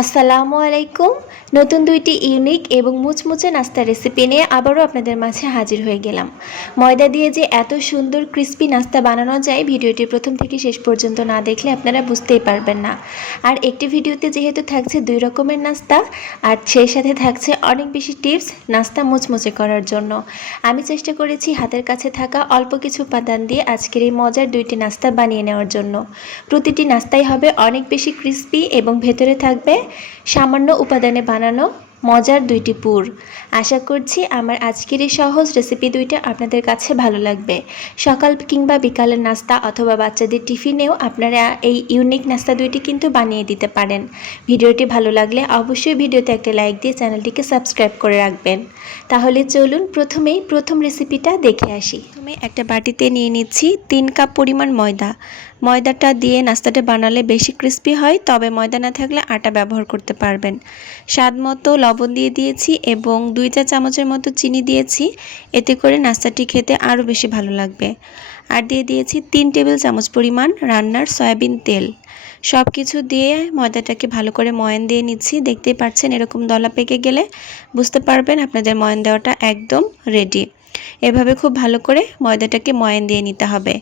আসসালামু আলাইকুম। নতুন দুইটি ইউনিক এবং মুচমুচে নাস্তার রেসিপি নিয়ে আবারও আপনাদের মাঝে হাজির হয়ে গেলাম। ময়দা দিয়ে যে এত সুন্দর ক্রিস্পি নাস্তা বানানো যায়, ভিডিওটি প্রথম থেকে শেষ পর্যন্ত না দেখলে আপনারা বুঝতেই পারবেন না। আর একটি ভিডিওতে যেহেতু থাকছে দুই রকমের নাস্তা, আর সেই সাথে থাকছে অনেক বেশি টিপস নাস্তা মুচমুচে করার জন্য, আমি চেষ্টা করেছি হাতের কাছে থাকা অল্প কিছু উপাদান দিয়ে আজকের এই মজার দুইটি নাস্তা বানিয়ে নেওয়ার জন্য। প্রতিটি নাস্তাই হবে অনেক বেশি ক্রিস্পি এবং ভেতরে থাকবে সামান্য উপাদানে বানানো মজার দুইটি পুর। আশা করছি আমার আজকের এই সহজ রেসিপি দুইটা আপনাদের কাছে ভালো লাগবে। সকাল কিংবা বিকালের নাস্তা অথবা বাচ্চাদের টিফিনেও আপনারা এই ইউনিক নাস্তা দুইটি কিন্তু বানিয়ে দিতে পারেন। ভিডিওটি ভালো লাগলে অবশ্যই ভিডিওতে একটা লাইক দিয়ে চ্যানেলটিকে সাবস্ক্রাইব করে রাখবেন। তাহলে চলুন প্রথম রেসিপিটা দেখে আসি। প্রথমে একটা বাটিতে নিয়ে নিচ্ছি 3 কাপ পরিমাণ ময়দা। ময়দাটা দিয়ে নাস্তাটা বানালে বেশি ক্রিস্পি হয়, তবে ময়দা না থাকলে আটা ব্যবহার করতে পারবেন। স্বাদ মতো লবণ দিয়ে দিয়েছি এবং 2 চা চামচের মতো চিনি দিয়েছি, এতে করে নাস্তাটি খেতে আরও বেশি ভালো লাগবে। আর দিয়ে দিয়েছি 3 টেবিল চামচ পরিমাণ রান্নার সয়াবিন তেল। সব কিছু দিয়ে ময়দাটাকে ভালো করে ময়ান দিয়ে নিচ্ছি। দেখতেই পাচ্ছেন এরকম দলা পেকে গেলে বুঝতে পারবেন আপনাদের ময়ান দেওয়াটা একদম রেডি। এভাবে খুব ভালো করে ময়দাটাকে ময়ান দিয়ে নিতে হবে।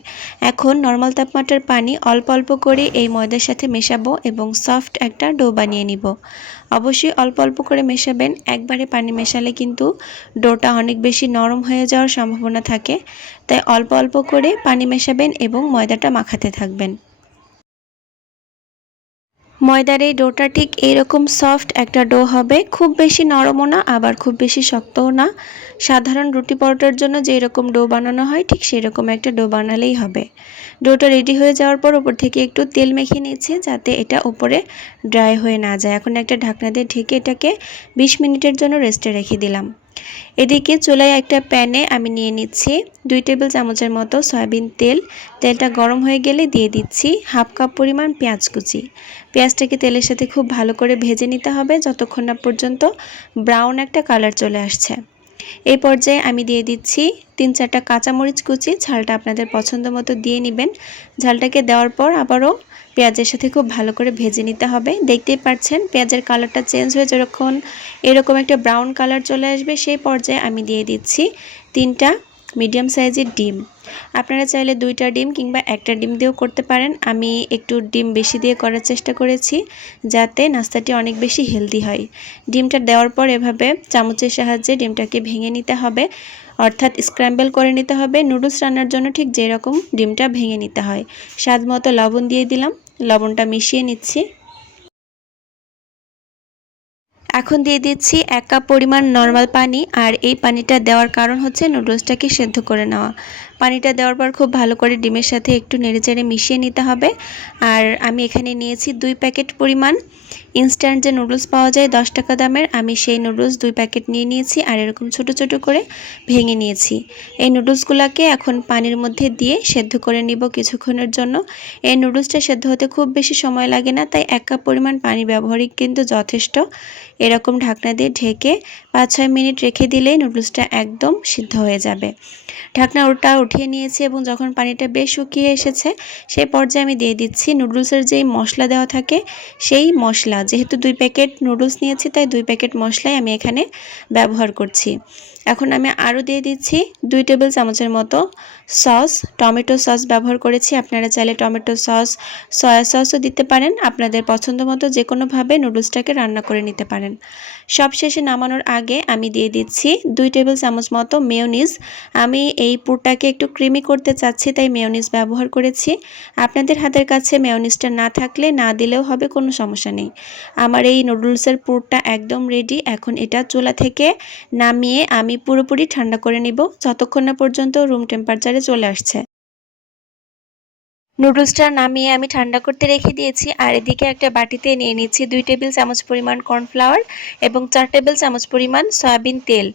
এখন নর্মাল তাপমাত্রার পানি অল্প অল্প করে এই ময়দার সাথে মেশাবো এবং সফট একটা ডো বানিয়ে নিব। অবশ্যই অল্প অল্প করে মেশাবেন, একবারে পানি মেশালে কিন্তু ডোটা অনেক বেশি নরম হয়ে যাওয়ার সম্ভাবনা থাকে। তাই অল্প অল্প করে পানি মেশাবেন এবং ময়দাটা মাখাতে থাকবেন। ময়দার এই ডোটা ঠিক এইরকম সফট একটা ডো হবে, খুব বেশি নরমও না আবার খুব বেশি শক্তও না। সাধারণ রুটি পরোটার জন্য যেই রকম ডো বানানো হয় ঠিক সেই রকম একটা ডো বানালেই হবে। ডোটা রেডি হয়ে যাওয়ার পর উপর থেকে একটু তেল মেখে নিয়েছি যাতে এটা উপরে ড্রাই হয়ে না যায়। এখন একটা ঢাকনা দিয়ে ঢেকে এটাকে 20 মিনিটের জন্য রেস্টে রেখে দিলাম। এদিকে চুলায় একটা প্যানে আমি নিয়ে নিচ্ছি 2 টেবিল চামচের মতো সয়াবিন তেল। তেলটা গরম হয়ে গেলে দিয়ে দিচ্ছি হাফ কাপ পরিমাণ পেঁয়াজ কুচি। পেঁয়াজটাকে তেলের সাথে খুব ভালো করে ভেজে নিতে হবে যতক্ষণ না পর্যন্ত ব্রাউন একটা কালার চলে আসছে। এই পর্যায়ে আমি দিয়ে দিচ্ছি 3-4টা কাঁচামরিচ কুচি। ঝালটা আপনাদের পছন্দ মতো দিয়ে নেবেন। ঝালটাকে দেওয়ার পর আবারও পেঁয়াজের সাথে খুব ভালো করে ভেজে নিতে হবে। দেখতেই পাচ্ছেন পেঁয়াজের কালারটা চেঞ্জ হয়ে যখন এরকম একটা ব্রাউন কালার চলে আসবে, সেই পর্যায়ে আমি দিয়ে দিচ্ছি 3টা মিডিয়াম সাইজের ডিম। আপনারা চাইলে 2টা ডিম কিংবা 1টা ডিম দিয়েও করতে পারেন। আমি একটু ডিম বেশি দিয়ে করার চেষ্টা করেছি যাতে নাস্তাটি অনেক বেশি হেলদি হয়। ডিমটা দেওয়ার পর এভাবে চামচের সাহায্যে ডিমটাকে ভেঙে নিতে হবে, অর্থাৎ স্ক্র্যাম্বল করে নিতে হবে। নুডলস রান্নার জন্য ঠিক যেরকম ডিমটা ভেঙে নিতে হয়। স্বাদ মতো লবণ দিয়ে দিলাম, লবণটা মিশিয়ে নিচ্ছি। এখন দিয়ে দিচ্ছি 1 কাপ পরিমাণ নর্মাল পানি। আর এই পানিটা দেওয়ার কারণ হচ্ছে নুডলসটাকে সেদ্ধ করে নেওয়া। পানিটা দেওয়ার পর খুব ভালো করে ডিমের সাথে একটু নেড়েচেড়ে মিশিয়ে নিতে হবে। আর আমি এখানে নিয়েছি 2 প্যাকেট পরিমাণ ইনস্ট্যান্ট যে নুডলস পাওয়া যায় 10 টাকা দামের, আমি সেই নুডলস 2 প্যাকেট নিয়ে নিয়েছি আর এরকম ছোট ছোট করে ভেঙে নিয়েছি। এই নুডলসগুলোকে এখন পানির মধ্যে দিয়ে সেদ্ধ করে নিব কিছুক্ষণের জন্য। এই নুডলসটা সেদ্ধ হতে খুব বেশি সময় লাগে না, তাই 1 কাপ পরিমাণ পানি ব্যবহারই কিন্তু যথেষ্ট। এরকম ঢাকনা দিয়ে ঢেকে 5-6 মিনিট রেখে দিলেই নুডলসটা একদম সিদ্ধ হয়ে যাবে। ঢাকনাটা উঠিয়ে নিয়েছি এবং যখন পানিটা বেশ শুকিয়ে এসেছে সেই পর্যায়ে আমি দিয়ে দিচ্ছি নুডলসের যেই মশলা দেওয়া থাকে সেই মশলা। যেহেতু 2 প্যাকেট নুডলস নিয়েছি তাই 2 প্যাকেট মশলাই আমি এখানে ব্যবহার করছি। এখন আমি আরও দিয়ে দিচ্ছি 2 টেবিল চামচের মতো সস। টমেটো সস ব্যবহার করেছি, আপনারা চাইলে টমেটো সস, সয়া সসও দিতে পারেন। আপনাদের পছন্দ মতো যে কোনোভাবে নুডলসটাকে রান্না করে নিতে পারেন। সবশেষে নামানোর আগে আমি দিয়ে দিচ্ছি 2 টেবিল চামচ মতো মেয়োনিজ। আমি এই পুরটাকে একটু ক্রিমি করতে চাচ্ছি তাই মেয়োনিজ ব্যবহার করেছি। আপনাদের হাতের কাছে মেয়োনিজটা না থাকলে না দিলেও হবে, কোনো সমস্যা নেই। আমার এই নুডলসের পুরটা একদম রেডি। এখন এটা চুলা থেকে নামিয়ে আমি পুরোপুরি ঠান্ডা করে নিব যতক্ষণ না পর্যন্ত রুম টেম্পারেচারে চলে আসছে। নুডলসটা নামিয়ে আমি ঠান্ডা করতে রেখে দিয়েছি। আর এদিকে একটা বাটিতে নিয়ে নিচ্ছি 2 টেবিল চামচ পরিমাণ কর্নফ্লাওয়ার এবং 4 টেবিল চামচ পরিমাণ সয়াবিন তেল।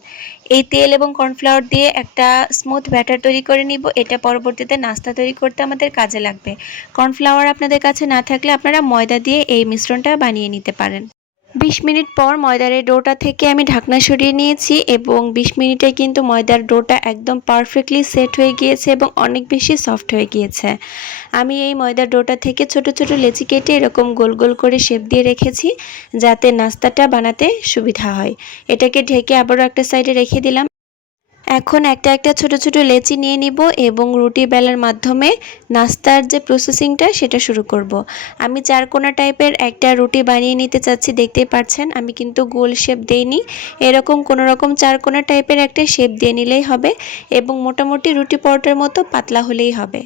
এই তেল এবং কর্নফ্লাওয়ার দিয়ে একটা স্মুথ ব্যাটার তৈরি করে নিব। এটা পরবর্তীতে নাস্তা তৈরি করতে আমাদের কাজে লাগবে। কর্নফ্লাওয়ার আপনাদের কাছে না থাকলে আপনারা ময়দা দিয়ে এই মিশ্রণটা বানিয়ে নিতে পারেন। 20 মিনিট পর ময়দার এই ডোটা থেকে আমি ঢাকনা সরিয়ে নিয়েছি এবং 20 মিনিটে কিন্তু ময়দার ডোটা একদম পারফেক্টলি সেট হয়ে গিয়েছে এবং অনেক বেশি সফট হয়ে গিয়েছে। আমি এই ময়দার ডোটা থেকে ছোট ছোট লেচি কেটে এরকম গোল গোল করে শেপ দিয়ে রেখেছি যাতে নাস্তাটা বানাতে সুবিধা হয়। এটাকে ঢেকে আবারও একটা সাইডে রেখে দিলাম। এখন একটা একটা ছোট ছোট লেচি নিয়ে নিব এবং রুটি বেলার মাধ্যমে নাস্তার যে প্রসেসিংটা সেটা শুরু করব। আমি চারকোনা টাইপের একটা রুটি বানিয়ে নিতে চাচ্ছি, দেখতেই পাচ্ছেন আমি কিন্তু গোল শেপ দেইনি, এরকম কোনো রকম চারকোনা টাইপের একটা শেপ দিয়ে নিলেই হবে এবং মোটামুটি রুটি পরোটার মতো পাতলা হলেই হবে।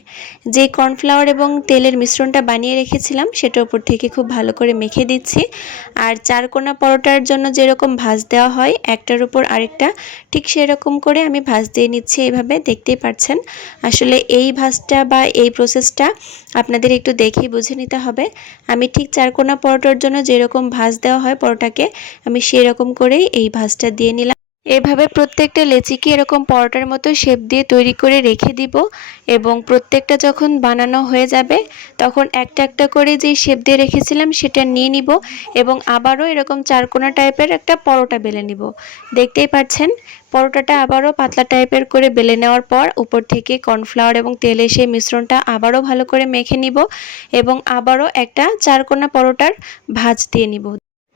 যে কর্নফ্লাওয়ার এবং তেলের মিশ্রণটা বানিয়ে রেখেছিলাম সেটার উপর থেকে খুব ভালো করে মেখে দিচ্ছি। আর চারকোনা পরোটার জন্য যেরকম ভাঁজ দেওয়া হয় একটার উপর আরেকটা, ঠিক সেরকম করে আমি ভাঁজ দিয়ে নিচ্ছি। এইভাবে দেখতেই পাচ্ছেন। আসলে এই ভাঁজটা বা এই প্রসেসটা আপনাদের একটু দেখেই বুঝে নিতে হবে। আমি ঠিক চারকোনা পরোটার জন্য যেরকম ভাঁজ দেওয়া হয় পরোটাকে, আমি সেরকম করেই এই ভাঁজটা দিয়ে নিলাম। এভাবে প্রত্যেকটা লেচিকে এরকম পরোটার মতো শেপ দিয়ে তৈরি করে রেখে দিব এবং প্রত্যেকটা যখন বানানো হয়ে যাবে তখন একটা একটা করে যে শেপ দিয়ে রেখেছিলাম সেটা নিয়ে নিব এবং আবারও এরকম চারকোনা টাইপের একটা পরোটা বেলে নিব। দেখতেই পাচ্ছেন পরোটাটা আবারও পাতলা টাইপের করে বেলে নেওয়ার পর উপর থেকে কর্নফ্লাওয়ার এবং তেলে সেই মিশ্রণটা আবারও ভালো করে মেখে নিব এবং আবারও একটা চারকোনা পরোটার ভাঁজ দিয়ে নিব।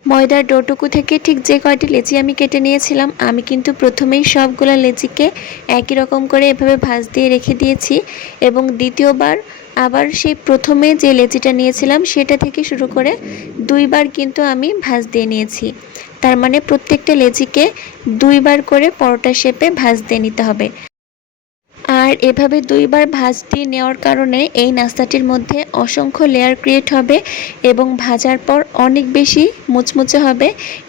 ময়দার ডোটুকু থেকে ঠিক যে কয়টি লেচি আমি কেটে নিয়েছিলাম আমি কিন্তু প্রথমেই সবগুলো লেচিকে একই রকম করে এভাবে ভাঁজ দিয়ে রেখে দিয়েছি এবং দ্বিতীয়বার আবার সেই প্রথমে যে লেচিটা নিয়েছিলাম সেটা থেকে শুরু করে দুইবার কিন্তু আমি ভাঁজ দিয়ে নিয়েছি। তার মানে প্রত্যেকটা লেচিকে দুইবার করে পরোটা শেপে ভাঁজ দিয়ে নিতে হবে। আর এভাবে দুইবার ভাঁজ দিয়ে নেওয়ার কারণে এই নাস্তাটির মধ্যে অসংখ্য লেয়ার ক্রিয়েট হবে এবং ভাজার পর অনেক বেশি মুচমুচে হবে।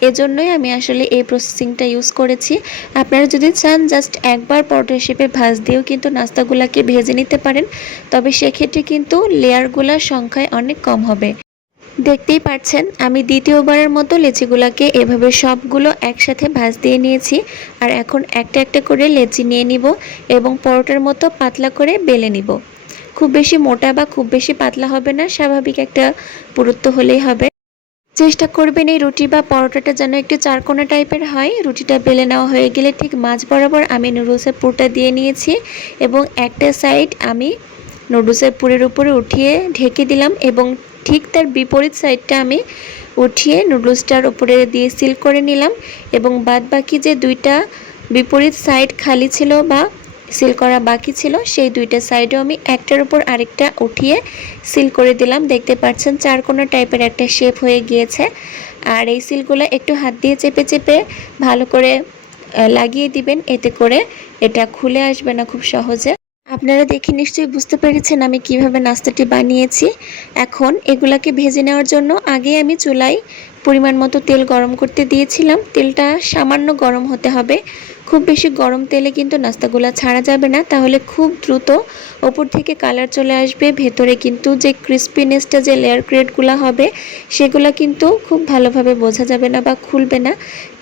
এজন্যই আমি আসলে এই প্রসেসিংটা ইউজ করেছি। আপনারা যদি চান জাস্ট একবার পরোটা শেপে ভাঁজ দিয়েও কিন্তু নাস্তাগুলোকে ভেজে নিতে পারেন, তবে সেক্ষেত্রে কিন্তু লেয়ারগুলোর সংখ্যায় অনেক কম হবে। দেখতেই পাচ্ছেন আমি দ্বিতীয়বারের মতো লেচিগুলোকে এভাবে সবগুলো একসাথে ভাঁজ দিয়ে নিয়েছি। আর এখন একটা একটা করে লেচি নিয়ে নিব এবং পরোটার মতো পাতলা করে বেলে নিব। খুব বেশি মোটা বা খুব বেশি পাতলা হবে না, স্বাভাবিক একটা পুরুত্ব হলেই হবে। চেষ্টা করবেন এই রুটি বা পরোটাটা যেন একটু চারকোনা টাইপের হয়। রুটিটা বেলে নেওয়া হয়ে গেলে ঠিক মাঝ বরাবর আমি নুডলসের পুরটা দিয়ে নিয়েছি এবং একটা সাইড আমি নুডলসের পুরের উপরে উঠিয়ে ঢেকে দিলাম এবং ঠিক তার বিপরীত সাইডটা আমি উঠিয়ে নুডলসটার উপরে দিয়ে সিল করে নিলাম এবং বাদ বাকি যে দুইটা বিপরীত সাইড খালি ছিল বা সিল করা বাকি ছিল সেই দুইটা সাইডও আমি একটার উপর আরেকটা উঠিয়ে সিল করে দিলাম। দেখতে পাচ্ছেন চারকোনা টাইপের একটা শেপ হয়ে গিয়েছে। আর এই সিলগুলো একটু হাত দিয়ে চেপে চেপে ভালো করে লাগিয়ে দিবেন, এতে করে এটা খুলে আসবে না খুব সহজে। আপনারা দেখে নিশ্চয়ই বুঝতে পেরেছেন আমি কিভাবে নাস্তাটি বানিয়েছি। এখন এগুলাকে ভেজে নেওয়ার জন্য আগে আমি চুলায় পরিমাণ মতো তেল গরম করতে দিয়েছিলাম। তেলটা সামান্য গরম হতে হবে, খুব বেশি গরম তেলে কিন্তু নাস্তাগুলো ছাড়া যাবে না, তাহলে খুব দ্রুত ওপর থেকে কালার চলে আসবে, ভেতরে কিন্তু যে ক্রিস্পিনেসটা যে লেয়ার ক্রিয়েটগুলো হবে সেগুলো কিন্তু খুব ভালোভাবে বোঝা যাবে না বা খুলবে না।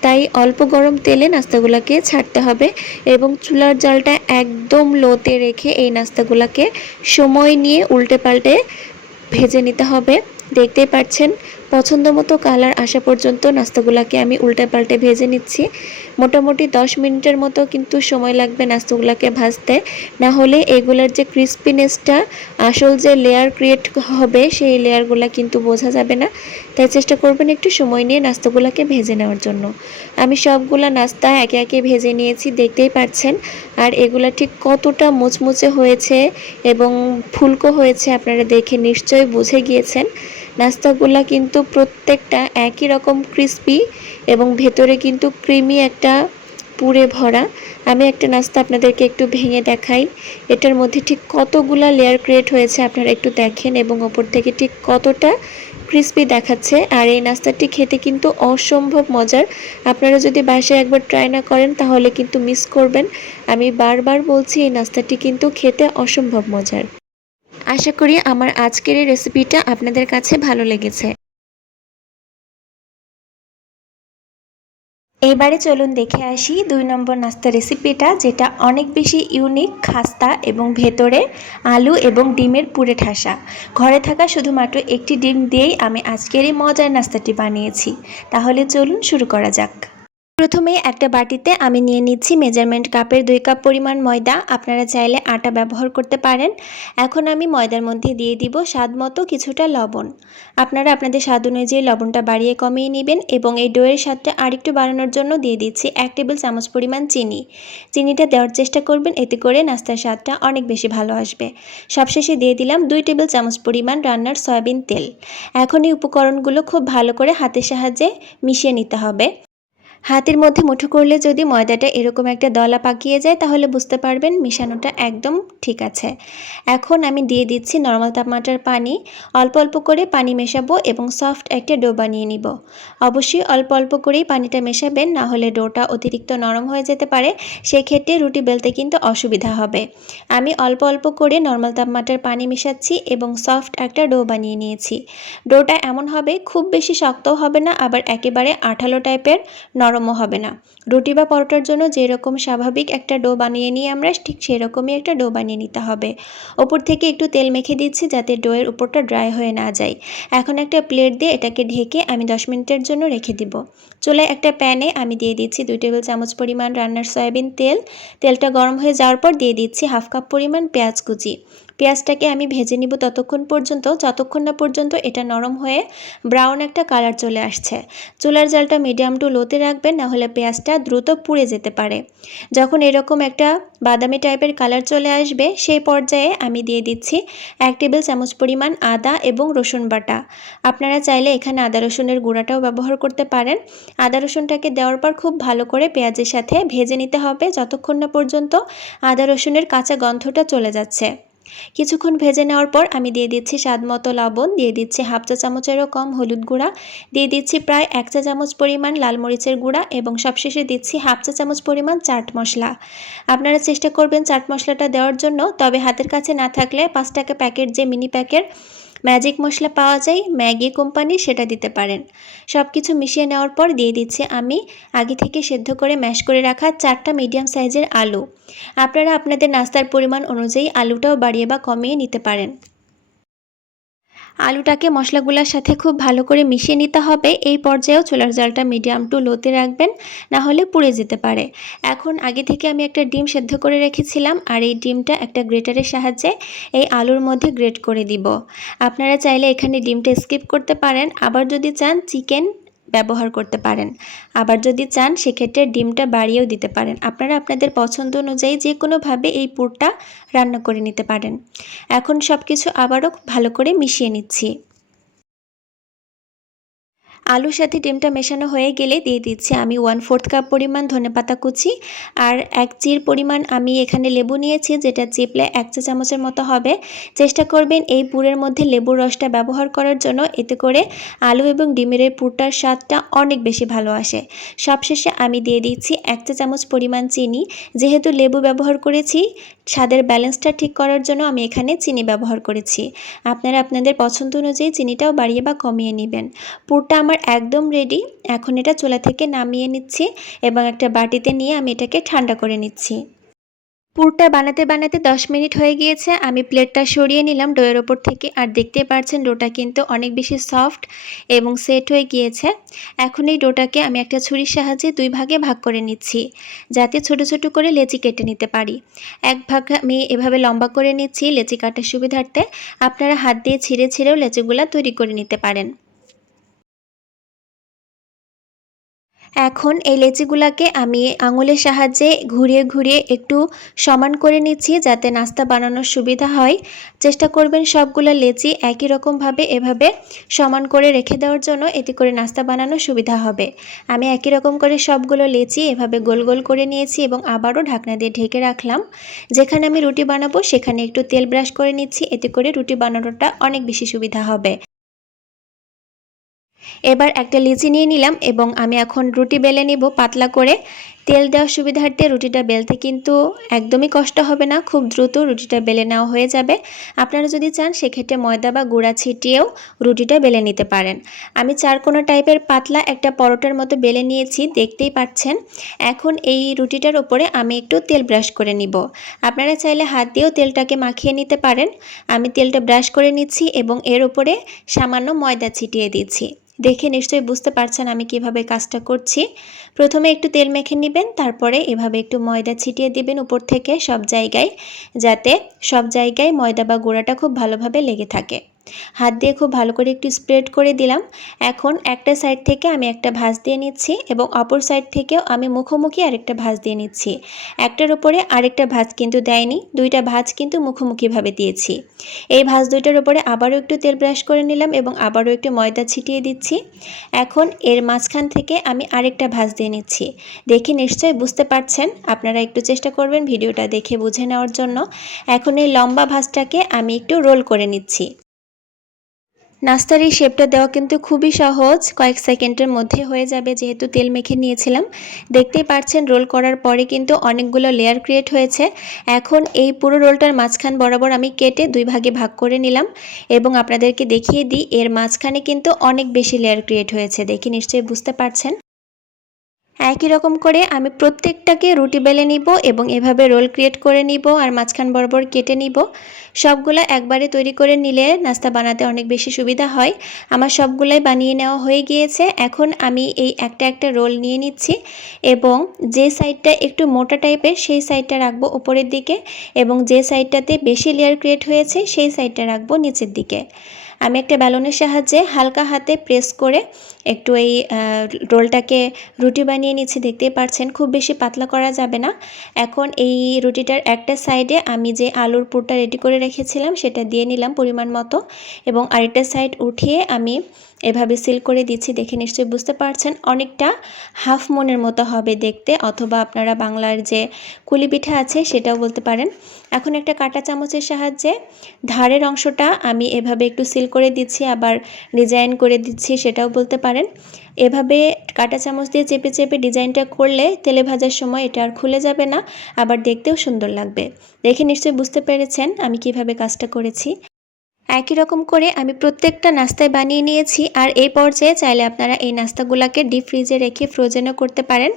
তাই অল্প গরম তেলে নাস্তাগুলোকে ছাড়তে হবে এবং চুলার জালটা একদম লোতে রেখে এই নাস্তাগুলোকে সময় নিয়ে উল্টে পাল্টে ভেজে নিতে হবে। দেখতেই পাচ্ছেন পছন্দ মতো কালার আসা পর্যন্ত নাস্তাগুলোকে আমি উল্টে পাল্টে ভেজে নিচ্ছি। মোটামুটি 10 মিনিটের মতো কিন্তু সময় লাগবে নাস্তাগুলোকে ভাজতে, না হলে এগুলোর যে ক্রিস্পিনেসটা আসল যে লেয়ার ক্রিয়েট হবে সেই লেয়ারগুলো কিন্তু বোঝা যাবে না। তাই চেষ্টা করবেন একটু সময় নিয়ে নাস্তাগুলোকে ভেজে নেওয়ার জন্য। আমি সবগুলা নাস্তা একে একে ভেজে নিয়েছি, দেখতেই পাচ্ছেন। আর এগুলা ঠিক কতটা মুচমুচে হয়েছে এবং ফুলকো হয়েছে আপনারা দেখে নিশ্চয়ই বুঝে গিয়েছেন। নাস্তাগুলা কিন্তু প্রত্যেকটা একই রকম ক্রিস্পি এবং ভেতরে কিন্তু ক্রিমি একটা পুরে ভরা। আমি একটা নাস্তা আপনাদেরকে একটু ভেঙে দেখাই, এটার মধ্যে ঠিক কতগুলা লেয়ার ক্রিয়েট হয়েছে আপনারা একটু দেখেন এবং ওপর থেকে ঠিক কতটা ক্রিস্পি দেখাচ্ছে। আর এই নাস্তাটি খেতে কিন্তু অসম্ভব মজার। আপনারা যদি বাসায় একবার ট্রাই না করেন তাহলে কিন্তু মিস করবেন। আমি বারবার বলছি এই নাস্তাটি কিন্তু খেতে অসম্ভব মজার। আশা করি আমার আজকের এই রেসিপিটা আপনাদের কাছে ভালো লেগেছে। এবারে চলুন দেখে আসি ২ নম্বর নাস্তার রেসিপিটা, যেটা অনেক বেশি ইউনিক, খাস্তা এবং ভেতরে আলু এবং ডিমের পুরে ঠাসা। ঘরে থাকা শুধুমাত্র একটি ডিম দিয়েই আমি আজকের এই মজার নাস্তাটি বানিয়েছি। তাহলে চলুন শুরু করা যাক। প্রথমে একটা বাটিতে আমি নিয়ে নিচ্ছি মেজারমেন্ট কাপের 2 কাপ পরিমাণ ময়দা। আপনারা চাইলে আটা ব্যবহার করতে পারেন। এখন আমি ময়দার মধ্যে দিয়ে দিব স্বাদ মতো কিছুটা লবণ। আপনারা আপনাদের স্বাদ অনুযায়ী লবণটা বাড়িয়ে কমিয়ে নেবেন এবং এই ডোয়ের স্বাদটা আরেকটু বাড়ানোর জন্য দিয়ে দিচ্ছি 1 টেবিল চামচ পরিমাণ চিনি। চিনিটা দেওয়ার চেষ্টা করবেন, এতে করে নাস্তার স্বাদটা অনেক বেশি ভালো আসবে। সবশেষে দিয়ে দিলাম 2 টেবিল চামচ পরিমাণ রান্নার সয়াবিন তেল। এখন এই উপকরণগুলো খুব ভালো করে হাতের সাহায্যে মিশিয়ে নিতে হবে। হাতের মধ্যে মুঠো করলে যদি ময়দাটা এরকম একটা দলা পাকিয়ে যায়, তাহলে বুঝতে পারবেন মেশানোটা একদম ঠিক আছে। এখন আমি দিয়ে দিচ্ছি নর্মাল তাপমাত্রার পানি। অল্প অল্প করে পানি মেশাবো এবং সফট একটা ডো বানিয়ে নিব। অবশ্যই অল্প অল্প করেই পানিটা মেশাবেন, না হলে ডোটা অতিরিক্ত নরম হয়ে যেতে পারে। সেক্ষেত্রে রুটি বেলতে কিন্তু অসুবিধা হবে। আমি অল্প অল্প করে নর্মাল তাপমাত্রার পানি মেশাচ্ছি এবং সফট একটা ডো বানিয়ে নিয়েছি। ডোটা এমন হবে, খুব বেশি শক্তও হবে না, আবার একেবারে আঠালো টাইপের নরমও হবে না। রুটি বা পরোটার জন্য যেরকম স্বাভাবিক একটা ডো বানিয়ে নিই আমরা, ঠিক সেরকমই একটা ডো বানিয়ে নিতে হবে। ওপর থেকে একটু তেল মেখে দিচ্ছি যাতে ডোয়ের উপরটা ড্রাই হয়ে না যায়। এখন একটা প্লেট দিয়ে এটাকে ঢেকে আমি 10 মিনিটের জন্য রেখে দিব। চুলায় একটা প্যানে আমি দিয়ে দিচ্ছি 2 টেবিল চামচ পরিমাণ রান্নার সয়াবিন তেল। তেলটা গরম হয়ে যাওয়ার পর দিয়ে দিচ্ছি হাফ কাপ পরিমাণ পেঁয়াজ কুচি। পেঁয়াজটাকে আমি ভেজে নিব ততক্ষণ পর্যন্ত, যতক্ষণ না পর্যন্ত এটা নরম হয়ে ব্রাউন একটা কালার চলে আসছে। চুলার জালটা মিডিয়াম টু লোতে রাখবেন, না হলে পেঁয়াজটা দ্রুত পুড়ে যেতে পারে। যখন এরকম একটা বাদামি টাইপের কালার চলে আসবে, সেই পর্যায়ে আমি দিয়ে দিচ্ছি 1 টেবিল চামচ পরিমাণ আদা এবং রসুন বাটা। আপনারা চাইলে এখানে আদা রসুনের গুঁড়াটাও ব্যবহার করতে পারেন। আদা রসুনটাকে দেওয়ার পর খুব ভালো করে পেঁয়াজের সাথে ভেজে নিতে হবে, যতক্ষণ না পর্যন্ত আদা রসুনের কাঁচা গন্ধটা চলে যাচ্ছে। কিছুক্ষণ ভেজে নেওয়ার পর আমি দিয়ে দিচ্ছি স্বাদ মতো লবণ, দিয়ে দিচ্ছি হাফ চা চামচেরও কম হলুদ গুঁড়া, দিয়ে দিচ্ছি প্রায় 1 চা চামচ পরিমাণ লাল মরিচের গুঁড়া এবং সবশেষে দিচ্ছি হাফ চা চামচ পরিমাণ চাট মশলা। আপনারা চেষ্টা করবেন চাট মশলাটা দেওয়ার জন্য, তবে হাতের কাছে না থাকলে 5 টাকা প্যাকেট যে মিনি প্যাকের ম্যাজিক মশলা পাওয়া যায় ম্যাগি কোম্পানি, সেটা দিতে পারেন। সব কিছু মিশিয়ে নেওয়ার পর দিয়ে দিচ্ছি আমি আগে থেকে সেদ্ধ করে ম্যাশ করে রাখা 4টা মিডিয়াম সাইজের আলু। আপনারা আপনাদের নাস্তার পরিমাণ অনুযায়ী আলুটাও বাড়িয়ে বা কমিয়ে নিতে পারেন। আলুটাকে মশলাগুলোর সাথে খুব ভালো করে মিশিয়ে নিতে হবে। এই পর্যায়েও চুলার জালটা মিডিয়াম টু লোতে রাখবেন, না হলে পুড়ে যেতে পারে। এখন আগে থেকে আমি একটা ডিম সেদ্ধ করে রেখেছিলাম, আর এই ডিমটা একটা গ্রেটারের সাহায্যে এই আলুর মধ্যে গ্রেট করে দিব। আপনারা চাইলে এখানে ডিমটা স্কিপ করতে পারেন, আবার যদি চান চিকেন ব্যবহার করতে পারেন, আবার যদি চান সেক্ষেত্রে ডিমটা বাড়িয়েও দিতে পারেন। আপনারা আপনাদের পছন্দ অনুযায়ী যে কোনোভাবে এই পুরটা রান্না করে নিতে পারেন। এখন সব কিছু আবারও ভালো করে মিশিয়ে নিচ্ছি। আলুর সাথে ডিমটা মেশানো হয়ে গেলে দিয়ে দিচ্ছি আমি 1/4 কাপ পরিমাণ ধনেপাতা কুচি, আর 1 চির পরিমাণ আমি এখানে লেবু নিয়েছি, যেটা চিপলে 1 চা চামচের মতো হবে। চেষ্টা করবেন এই পুরের মধ্যে লেবুর রসটা ব্যবহার করার জন্য, এতে করে আলু এবং ডিমের এই পুরটার স্বাদটা অনেক বেশি ভালো আসে। সবশেষে আমি দিয়ে দিচ্ছি 1 চা চামচ পরিমাণ চিনি। যেহেতু লেবু ব্যবহার করেছি, স্বাদের ব্যালেন্সটা ঠিক করার জন্য আমি এখানে চিনি ব্যবহার করেছি। আপনারা আপনাদের পছন্দ অনুযায়ী চিনিটাও বাড়িয়ে বা কমিয়ে নেবেন। পুরটা আমার একদম রেডি। এখন এটা চুলা থেকে নামিয়ে নিচ্ছি এবং একটা বাটিতে নিয়ে আমি এটাকে ঠান্ডা করে নিচ্ছি। পুরটা বানাতে বানাতে 10 মিনিট হয়ে গিয়েছে। আমি প্লেটটা সরিয়ে নিলাম ডোয়ের ওপর থেকে, আর দেখতে পাচ্ছেন ডোটা কিন্তু অনেক বেশি সফট এবং সেট হয়ে গিয়েছে। এখন এই ডোটাকে আমি একটা ছুরির সাহায্যে 2 ভাগে ভাগ করে নিচ্ছি, যাতে ছোট ছোট করে লেচি কেটে নিতে পারি। এক ভাগ আমি এভাবে লম্বা করে নিচ্ছি লেচি কাটার সুবিধার্থে। আপনারা হাত দিয়ে ছিঁড়ে ছিঁড়েও লেচিগুলা তৈরি করে নিতে পারেন। এখন এই লেচিগুলাকে আমি আঙুলের সাহায্যে ঘুরিয়ে ঘুরিয়ে একটু সমান করে নিচ্ছি, যাতে নাস্তা বানানোর সুবিধা হয়। চেষ্টা করবেন সবগুলো লেচি একই রকমভাবে এভাবে সমান করে রেখে দেওয়ার জন্য, এতে করে নাস্তা বানানোর সুবিধা হবে। আমি একই রকম করে সবগুলো লেচি এভাবে গোল গোল করে নিয়েছি এবং আবারও ঢাকনা দিয়ে ঢেকে রাখলাম। যেখানে আমি রুটি বানাবো সেখানে একটু তেল ব্রাশ করে নিচ্ছি, এতে করে রুটি বানানোটা অনেক বেশি সুবিধা হবে। এবার একটা লেচি নিয়ে নিলাম এবং আমি এখন রুটি বেলে নিব পাতলা করে। তেল দেওয়ার সুবিধার্থে রুটিটা বেলতে কিন্তু একদমই কষ্ট হবে না, খুব দ্রুত রুটিটা বেলে নেওয়া হয়ে যাবে। আপনারা যদি চান সেক্ষেত্রে ময়দা বা গুঁড়া ছিটিয়েও রুটিটা বেলে নিতে পারেন। আমি চারকোনা টাইপের পাতলা একটা পরোটার মতো বেলে নিয়েছি, দেখতেই পাচ্ছেন। এখন এই রুটিটার উপরে আমি একটু তেল ব্রাশ করে নিব। আপনারা চাইলে হাত দিয়েও তেলটাকে মাখিয়ে নিতে পারেন। আমি তেলটা ব্রাশ করে নিচ্ছি এবং এর উপরে সামান্য ময়দা ছিটিয়ে দিচ্ছি। দেখে নিশ্চয়ই বুঝতে পারছেন আমি কিভাবে কাজটা করছি। প্রথমে একটু তেল মেখে নেবেন, তারপরে এভাবে একটু ময়দা ছিটিয়ে দিবেন উপর থেকে সব জায়গায়, যাতে সব জায়গায় ময়দা বা গুঁড়াটা খুব ভালোভাবে লেগে থাকে। হাত দিয়ে খুব ভালো করে একটু স্প্রেড করে দিলাম। এখন একটা সাইড থেকে আমি একটা ভাঁজ দিয়ে নিচ্ছি এবং অপর সাইড থেকেও আমি মুখোমুখি আরেকটা ভাঁজ দিয়ে নিচ্ছি। একটার উপরে আরেকটা ভাঁজ কিন্তু দেয়নি, দুইটা ভাঁজ কিন্তু মুখোমুখিভাবে দিয়েছি। এই ভাঁজ দুইটার উপরে আবারও একটু তেল ব্রাশ করে নিলাম এবং আবারও একটু ময়দা ছিটিয়ে দিচ্ছি। এখন এর মাঝখান থেকে আমি আরেকটা ভাঁজ দিয়ে নিচ্ছি। দেখে নিশ্চয়ই বুঝতে পারছেন, আপনারা একটু চেষ্টা করবেন ভিডিওটা দেখে বুঝে নেওয়ার জন্য। এখন এই লম্বা ভাঁজটাকে আমি একটু রোল করে নিচ্ছি। নাস্তার এই শেপটা দেওয়া কিন্তু খুবই সহজ, কয়েক সেকেন্ডের মধ্যে হয়ে যাবে যেহেতু তেল মেখে নিয়েছিলাম। দেখতেই পাচ্ছেন রোল করার পরে কিন্তু অনেকগুলো লেয়ার ক্রিয়েট হয়েছে। এখন এই পুরো রোলটার মাঝখান বরাবর আমি কেটে দুই ভাগে ভাগ করে নিলাম এবং আপনাদেরকে দেখিয়ে দিই এর মাঝখানে কিন্তু অনেক বেশি লেয়ার ক্রিয়েট হয়েছে, দেখে নিশ্চয়ই বুঝতে পারছেন। একই রকম করে আমি প্রত্যেকটাকে রুটি বেলে নিব এবং এভাবে রোল ক্রিয়েট করে নিব আর মাঝখান বরাবর কেটে নিব। সবগুলো একবারে তৈরি করে নিলে নাস্তা বানাতে অনেক বেশি সুবিধা হয়। আমার সবগুলাই বানিয়ে নেওয়া হয়ে গিয়েছে। এখন আমি এই একটা একটা রোল নিয়ে নিচ্ছি এবং যে সাইডটা একটু মোটা টাইপের সেই সাইডটা রাখবো উপরের দিকে এবং যে সাইডটাতে বেশি লেয়ার ক্রিয়েট হয়েছে সেই সাইডটা রাখবো নিচের দিকে। আমি একটা ব্যালনের সাহায্যে হালকা হাতে প্রেস করে একটু এই রোলটাকে রুটি বানিয়ে নিচ্ছি, দেখতেই পাচ্ছেন। খুব বেশি পাতলা করা যাবে না। এখন এই রুটিটার একটা সাইডে আমি যে আলুর পুরটা রেডি করে রেখেছিলাম সেটা দিয়ে নিলাম পরিমাণ মতো এবং আরেকটা সাইড উঠিয়ে আমি এভাবে সিল করে দিচ্ছি। দেখে নিশ্চয়ই বুঝতে পারছেন অনেকটা হাফ মুনের মতো হবে দেখতে, অথবা আপনারা বাংলার যে কুলি পিঠা আছে সেটাও বলতে পারেন। এখন একটা কাঁটা চামচের সাহায্যে ধারের অংশটা আমি এভাবে একটু সিল করে দিচ্ছি, আবার ডিজাইন করে দিচ্ছি সেটাও বলতে পারেন। এভাবে কাঁটা চামচ দিয়ে চেপে চেপে ডিজাইনটা করলে তেলে ভাজার সময় এটা আর খুলে যাবে না, আবার দেখতেও সুন্দর লাগবে। দেখে নিশ্চয়ই বুঝতে পেরেছেন আমি কিভাবে কাজটা করেছি। একই রকম করে আমি প্রত্যেকটা নাস্তায় বানিয়ে নিয়েছি আর এই পর্যায়ে চাইলে আপনারা এই নাস্তাগুলোকে ডিপ ফ্রিজে রেখে ফ্রোজেনও করতে পারেন।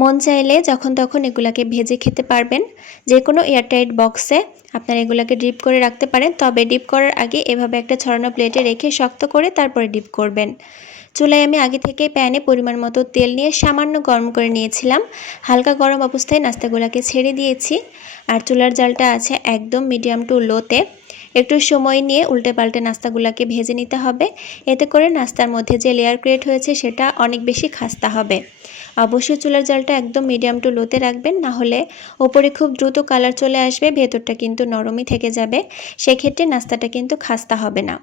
মন চাইলে যখন তখন এগুলাকে ভেজে খেতে পারবেন। যে কোনো এয়ারটাইট বক্সে আপনারা এগুলাকে ডিপ করে রাখতে পারেন, তবে ডিপ করার আগে এভাবে একটা ছড়ানো প্লেটে রেখে শক্ত করে তারপরে ডিপ করবেন। চুলায় আমি আগে থেকে প্যানে পরিমাণ মতো তেল নিয়ে সামান্য গরম করে নিয়েছিলাম। হালকা গরম অবস্থায় নাস্তাগুলোকে ছেড়ে দিয়েছি আর চুলার জালটা আছে একদম মিডিয়াম টু লোতে। একটু সময় নিয়ে উল্টে পাল্টে নাস্তাগুলোকে ভেজে নিতে হবে, এতে করে নাস্তার মধ্যে যে লেয়ার ক্রিয়েট হয়েছে সেটা অনেক বেশি খাস্তা হবে। অবশ্যই চুলার জালটা একদম মিডিয়াম টু লোতে রাখবেন, না হলে ওপরে খুব দ্রুত কালার চলে আসবে, ভেতরটা কিন্তু নরমই থেকে যাবে, সেক্ষেত্রে নাস্তাটা কিন্তু খাস্তা হবে না।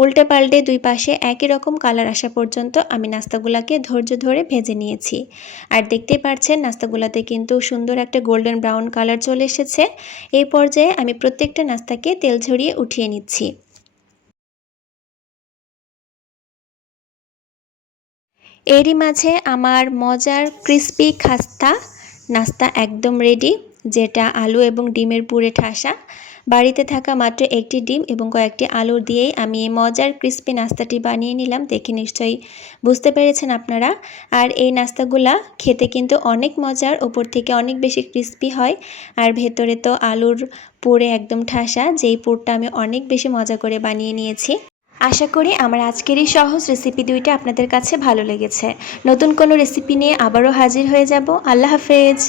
উল্টে পাল্টে দুই পাশে একই রকম কালার আসা পর্যন্ত আমি নাস্তাগুলোকে ধৈর্য ধরে ভেজে নিয়েছি। আর দেখতেই পাচ্ছেন নাস্তাগুলোতে কিন্তু সুন্দর একটা গোল্ডেন ব্রাউন কালার চলে এসেছে। এই পর্যায়ে আমি প্রত্যেকটা নাস্তাকে তেল ঝরিয়ে উঠিয়ে নিচ্ছি। এরই মাঝে আমার মজার ক্রিস্পি খাস্তা নাস্তা একদম রেডি, যেটা আলু এবং ডিমের পুরে ঠাসা। বাড়িতে থাকা মাত্র একটি ডিম এবং কয়েকটি আলু দিয়েই আমি এই মজার ক্রিস্পি নাস্তাটি বানিয়ে নিলাম, দেখে নিশ্চয়ই বুঝতে পেরেছেন আপনারা। আর এই নাস্তাগুলা খেতে কিন্তু অনেক মজার, ওপর থেকে অনেক বেশি ক্রিস্পি হয় আর ভেতরে তো আলুর পুরে একদম ঠাসা, যেই পুরটা আমি অনেক বেশি মজা করে বানিয়ে নিয়েছি। আশা করি আমার আজকের এই সহজ রেসিপি দুইটা আপনাদের কাছে ভালো লেগেছে। নতুন কোনো রেসিপি নিয়ে আবারও হাজির হয়ে যাব। আল্লাহ হাফেজ।